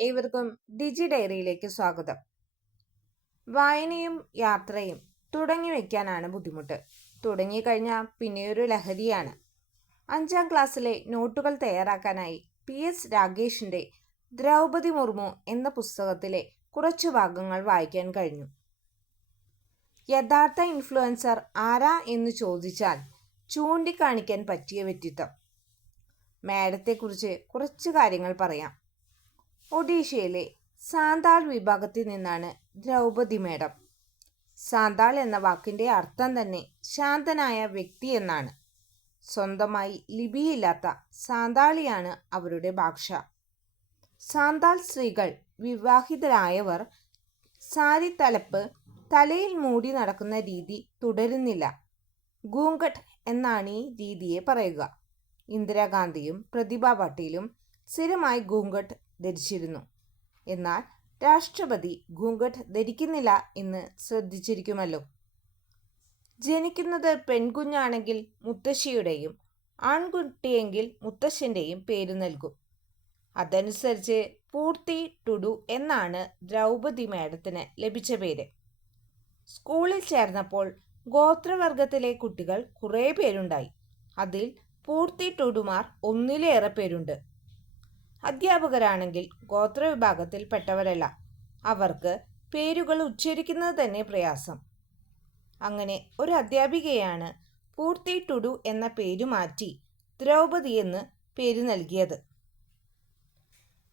ഏവർക്കും ഡിജി ഡയറിയിലേക്ക് സ്വാഗതം. വായനയും യാത്രയും തുടങ്ങി വയ്ക്കാനാണ് ബുദ്ധിമുട്ട്. തുടങ്ങിക്കഴിഞ്ഞാൽ പിന്നെയൊരു ലഹരിയാണ്. അഞ്ചാം ക്ലാസ്സിലെ നോട്ടുകൾ തയ്യാറാക്കാനായി പി എസ് രാഗേഷിന്റെ ദ്രൗപതി മുർമു എന്ന പുസ്തകത്തിലെ കുറച്ചു ഭാഗങ്ങൾ വായിക്കാൻ കഴിഞ്ഞു. യഥാർത്ഥ ഇൻഫ്ലുവൻസർ ആരാ എന്ന് ചോദിച്ചാൽ ചൂണ്ടിക്കാണിക്കാൻ പറ്റിയ വ്യക്തിത്വം. മാഡത്തെക്കുറിച്ച് കുറച്ച് കാര്യങ്ങൾ പറയാം. ഒഡീഷയിലെ സാന്താൾ വിഭാഗത്തിൽ നിന്നാണ് ദ്രൗപതി മേഡം സാന്താൾ എന്ന വാക്കിന്റെ അർത്ഥം തന്നെ ശാന്തനായ വ്യക്തി എന്നാണ്. സ്വന്തമായി ലിപിയില്ലാത്ത സാന്താളിയാണ് അവരുടെ ഭാഷ. സാന്താൾ സ്ത്രീകൾ വിവാഹിതരായവർ സാരി തലപ്പ് തലയിൽ മൂടി നടക്കുന്ന രീതി തുടരുന്നില്ല. ഗൂങ്കട്ട് എന്നാണ് ഈ രീതിയെ പറയുക. ഇന്ദിരാഗാന്ധിയും പ്രതിഭ പട്ടേലും സ്ഥിരമായി ഗൂങ്കട്ട് ധരിച്ചിരുന്നു. എന്നാൽ രാഷ്ട്രപതി ഘൂങ്കട്ട് ധരിക്കുന്നില്ല എന്ന് ശ്രദ്ധിച്ചിരിക്കുമല്ലോ. ജനിക്കുന്നത് പെൺകുഞ്ഞാണെങ്കിൽ മുത്തശ്ശിയുടെയും ആൺകുട്ടിയെങ്കിൽ മുത്തശ്ശന്റെയും പേര് നൽകും. അതനുസരിച്ച് പൂർത്തി ടുഡു എന്നാണ് ദ്രൗപതി മേഡത്തിന് ലഭിച്ച പേര്. സ്കൂളിൽ ചേർന്നപ്പോൾ ഗോത്രവർഗത്തിലെ കുട്ടികൾ കുറേ പേരുണ്ടായി. അതിൽ പൂർത്തി ടുഡുമാർ ഒന്നിലേറെ പേരുണ്ട്. അധ്യാപകരാണെങ്കിൽ ഗോത്രവിഭാഗത്തിൽപ്പെട്ടവരല്ല. അവർക്ക് പേരുകൾ ഉച്ചരിക്കുന്നത് തന്നെ പ്രയാസം. അങ്ങനെ ഒരു അധ്യാപികയാണ് പൂർത്തി ടുഡു എന്ന പേരു മാറ്റി ദ്രൗപദി എന്ന് പേര് നൽകിയത്.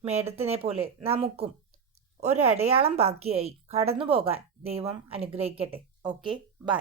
മേഡത്തിനെ പോലെ നമുക്കും ഒരടയാളം ബാക്കിയായി കടന്നുപോകാൻ ദൈവം അനുഗ്രഹിക്കട്ടെ. Okay bye.